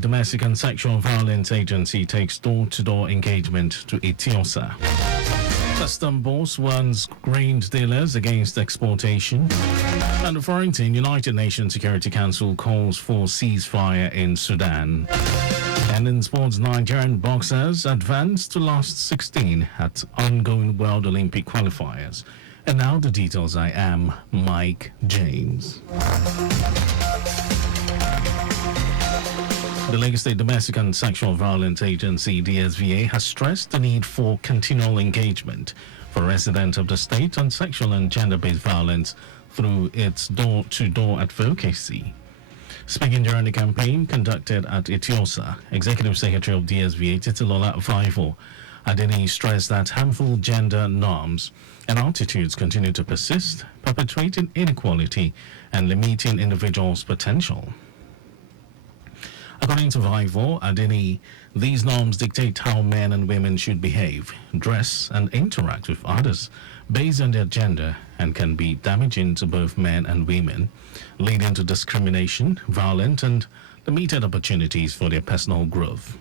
State Domestic and Sexual Violence Agency takes door-to-door engagement to Etiosa. Custom boss warns grain dealers against exportation. And foreign team, United Nations Security Council calls for ceasefire in Sudan. And in sports, Nigerian boxers advance to last 16 at ongoing World Olympic qualifiers. And now the details. I am Mike James. The Lagos State Domestic and Sexual Violence Agency, DSVA, has stressed the need for continual engagement for residents of the state on sexual and gender-based violence through its door-to-door advocacy. Speaking during the campaign conducted at Etiosa, Executive Secretary of DSVA, Titilola Vaivo Adeni, stressed that harmful gender norms and attitudes continue to persist, perpetuating inequality and limiting individuals' potential. According to Vaivo Adeni, these norms dictate how men and women should behave, dress, and interact with others based on their gender and can be damaging to both men and women, leading to discrimination, violence, and limited opportunities for their personal growth.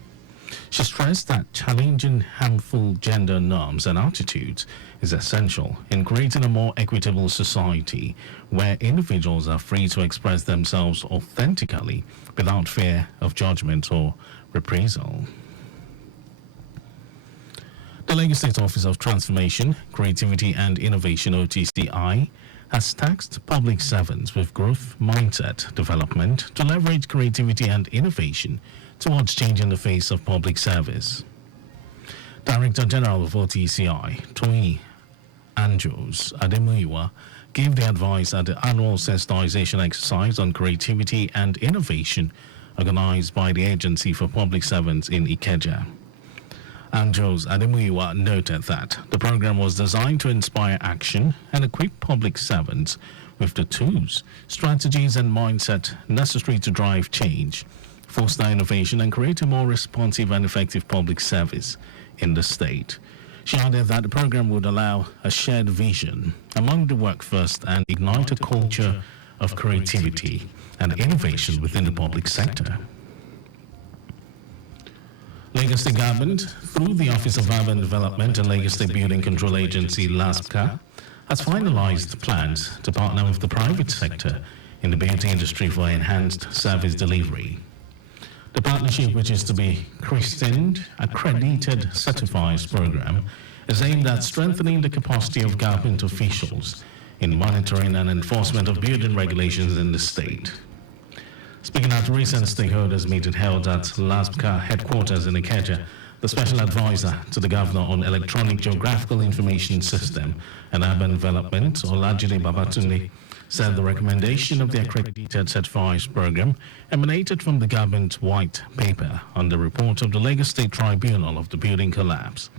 She stressed that challenging harmful gender norms and attitudes is essential in creating a more equitable society where individuals are free to express themselves authentically without fear of judgment or reprisal. The Lagos State Office of Transformation, Creativity and Innovation (OTCI) has tasked public servants with growth mindset development to leverage creativity and innovation towards changing the face of public service. Director General of OTCI, Toyi Anjos Ademuyiwa, gave the advice at the annual sensitization exercise on creativity and innovation organized by the Agency for Public Servants in Ikeja. Anjos Ademuyiwa noted that the program was designed to inspire action and equip public servants with the tools, strategies, and mindset necessary to drive change, foster innovation, and create a more responsive and effective public service in the state. She added that the program would allow a shared vision among the workforce and ignite a culture of creativity and innovation within the public sector. Lagos State Government, through the Office of Urban Development and Lagos State Building Control Agency, LASPCA, has finalized plans to partner with the private sector in the beauty industry for enhanced service delivery. The partnership, which is to be christened Accredited Certifiers Program, is aimed at strengthening the capacity of government officials in monitoring and enforcement of building regulations in the state. Speaking at a recent stakeholders meeting held at LASPCA headquarters in Ikeja, the special advisor to the governor on Electronic Geographical Information System and Urban Development, Olajide Babatunde, said the recommendation of the Accredited Certifiers Program emanated from the government white paper on the report of the Lagos State Tribunal of the building collapse.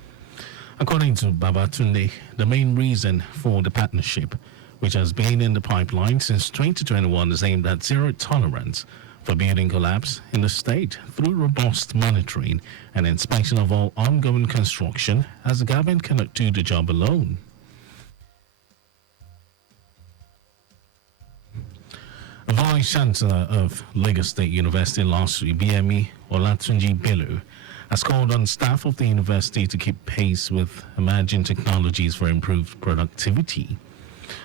According to Babatunde, the main reason for the partnership, which has been in the pipeline since 2021, is aimed at zero tolerance for building collapse in the state through robust monitoring and inspection of all ongoing construction, as the government cannot do the job alone. Vice Chancellor of Lagos State University LASU, BME Olatunji Bello, has called on staff of the university to keep pace with emerging technologies for improved productivity.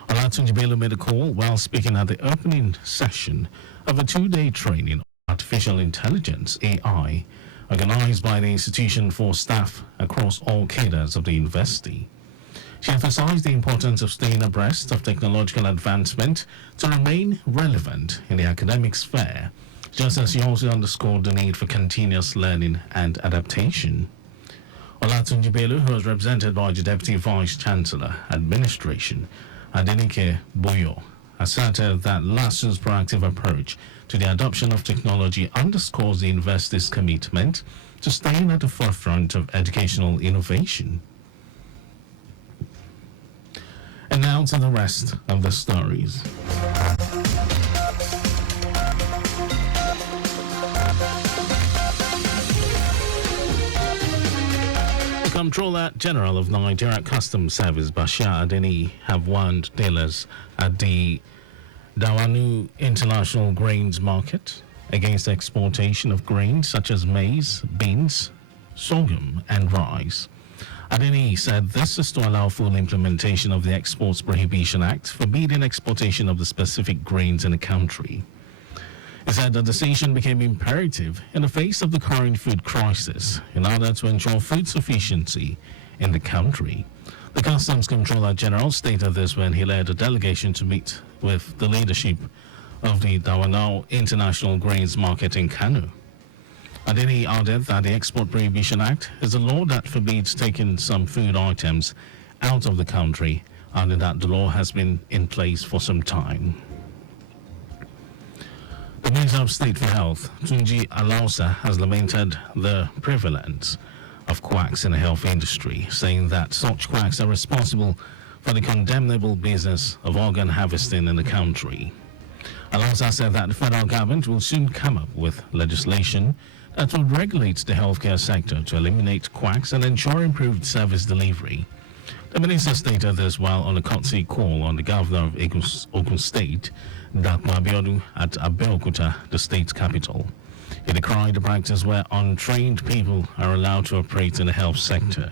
Olatunji Bello made a call while speaking at the opening session of a two-day training on artificial intelligence, AI, organized by the institution for staff across all cadres of the university. She emphasized the importance of staying abreast of technological advancement to remain relevant in the academic sphere, just as she also underscored the need for continuous learning and adaptation. Olatunji Bello, who was represented by the Deputy Vice Chancellor, Administration, Adenike Boyo, asserted that LASU's proactive approach to the adoption of technology underscores the university's commitment to staying at the forefront of educational innovation. And now to the rest of the stories. The Comptroller General of Nigeria Customs Service, Bashir Adeni, have warned dealers at the Dawanu International Grains Market against exportation of grains such as maize, beans, sorghum, and rice. Adeni said this is to allow full implementation of the Exports Prohibition Act, forbidding exportation of the specific grains in the country. He said the decision became imperative in the face of the current food crisis in order to ensure food sufficiency in the country. The Customs Controller General stated this when he led a delegation to meet with the leadership of the Dawanau International Grains Market in Kano. Adeni added that the Export Prohibition Act is a law that forbids taking some food items out of the country, and that the law has been in place for some time. The Minister of State for Health, Tunji Alausa, has lamented the prevalence of quacks in the health industry, saying that such quacks are responsible for the condemnable business of organ harvesting in the country. Alausa said that the federal government will soon come up with legislation that will regulate the healthcare sector to eliminate quacks and ensure improved service delivery. The minister stated this while on a courtesy call on the governor of Ogun State, Dapo Abiodun, at Abeokuta, the state capital. He decried the practice where untrained people are allowed to operate in the health sector.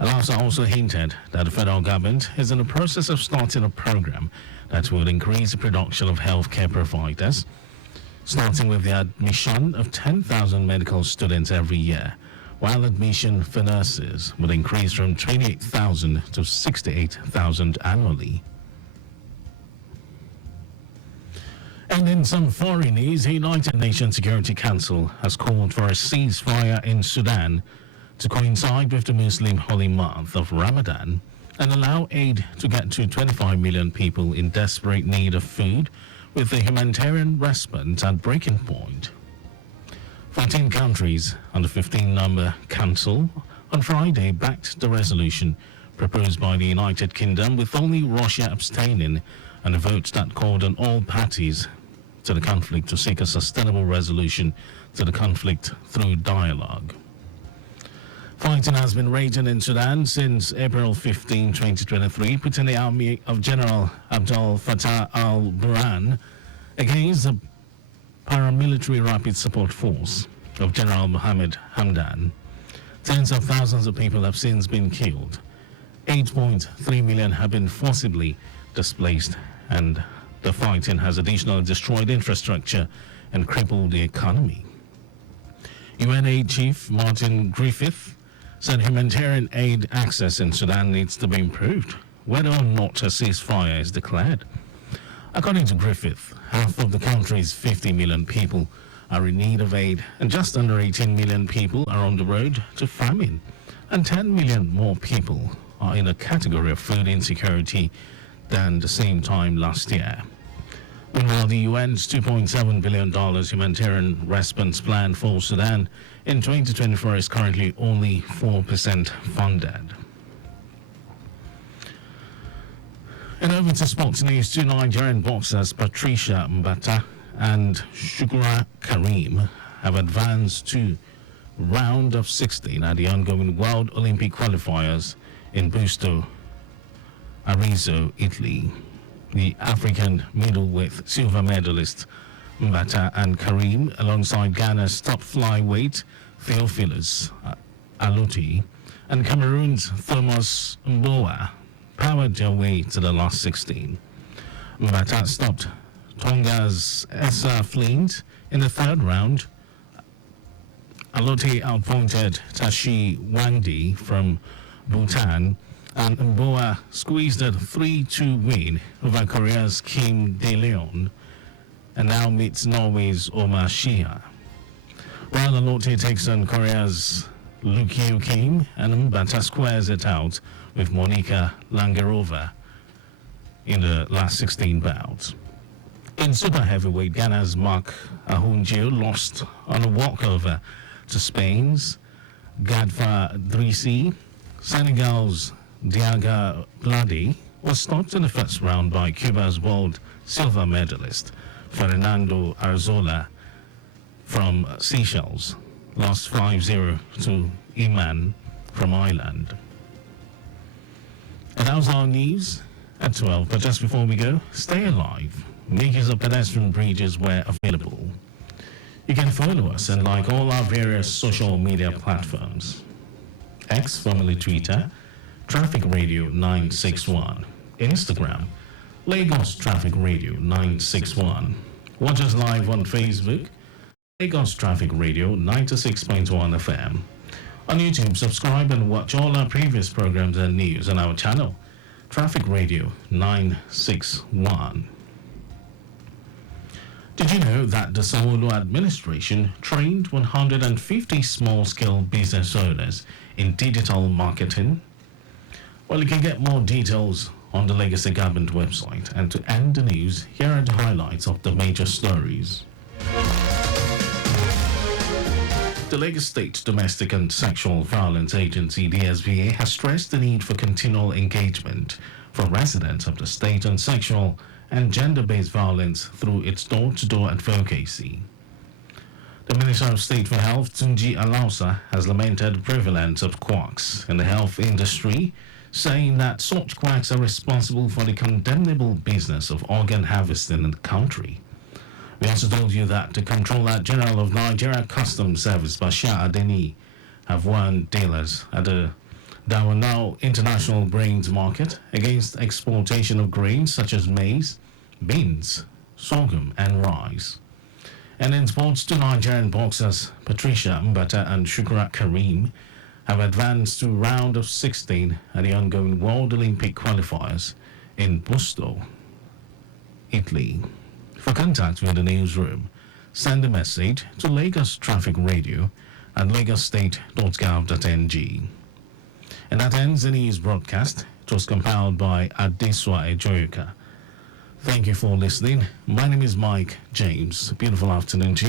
Alausa also hinted that the federal government is in the process of starting a program that will increase the production of healthcare providers, starting with the admission of 10,000 medical students every year, while admission for nurses would increase from 28,000 to 68,000 annually. And in some foreign news, the United Nations Security Council has called for a ceasefire in Sudan to coincide with the Muslim holy month of Ramadan and allow aid to get to 25 million people in desperate need of food, with the humanitarian response at breaking point. 14 countries and the 15-member council on Friday backed the resolution proposed by the United Kingdom, with only Russia abstaining, and a vote that called on all parties to the conflict to seek a sustainable resolution to the conflict through dialogue. Fighting has been raging in Sudan since April 15, 2023, putting the army of General Abdel Fattah al-Burhan against the paramilitary rapid support force of General Mohammed Hamdan. Tens of thousands of people have since been killed. 8.3 million have been forcibly displaced, and the fighting has additionally destroyed infrastructure and crippled the economy. UNAID Chief Martin Griffith said humanitarian aid access in Sudan needs to be improved, whether or not a ceasefire is declared. According to Griffith, half of the country's 50 million people are in need of aid, and just under 18 million people are on the road to famine, and 10 million more people are in a category of food insecurity than the same time last year. Meanwhile, the UN's $2.7 billion humanitarian response plan for Sudan in 2024 is currently only 4% funded. And over to sports news, two Nigerian boxers, Patricia Mbata and Shukura Karim, have advanced to round of 16 at the ongoing World Olympic qualifiers in Busto Arezzo, Italy. The African middleweight silver medalist Mbata and Karim, alongside Ghana's top flyweight Theophilus Aluti and Cameroon's Thomas Mboa, powered their way to the last 16. Mbata stopped Tonga's Essa Flint in the third round. Aluti outpointed Tashi Wangdi from Bhutan, and Mboa squeezed a 3-2 win over Korea's Kim De-leon and now meets Norway's Omar Shia. While Aluti takes on Korea's Lee Kyu-kim, and Mbata squares it out with Monika Langerova in the last 16 bouts. In super heavyweight, Ghana's Mark Ahunjio lost on a walkover to Spain's Gadfa Drisi. Senegal's Diaga Bladi was stopped in the first round by Cuba's world silver medalist Fernando Arzola from Seychelles, lost 5-0 to Iman from Ireland. And that was our news at 12. But just before we go, stay alive. Makers of pedestrian bridges were available. You can follow us and like all our various social media platforms. X, formerly Twitter, Traffic Radio 961. Instagram, Lagos Traffic Radio 961. Watch us live on Facebook, Lagos Traffic Radio 96.1 FM. On YouTube, subscribe and watch all our previous programs and news on our channel, Traffic Radio 961. Did you know that the Sanwo-Olu administration trained 150 small-scale business owners in digital marketing? Well, you can get more details on the Lagos State Government website. And to end the news, here are the highlights of the major stories. The Lagos State Domestic and Sexual Violence Agency, DSVA, has stressed the need for continual engagement for residents of the state on sexual and gender-based violence through its door-to-door advocacy. The Minister of State for Health, Tunji Alausa, has lamented the prevalence of quacks in the health industry, saying that such quacks are responsible for the condemnable business of organ harvesting in the country. We also told you that the Comptroller General of Nigeria Customs Service, Bashir Adeni, have warned dealers at the Dawanau International Grains Market against exportation of grains such as maize, beans, sorghum, and rice. And in sports, two Nigerian boxers, Patricia Mbata and Shukra Karim, have advanced to round of 16 at the ongoing World Olympic qualifiers in Busto, Italy. For contact with the newsroom, send a message to Lagos Traffic Radio at lagosstate.gov.ng. And that ends the news broadcast. It was compiled by Adeswa Ejoyuka. Thank you for listening. My name is Mike James. Beautiful afternoon to you.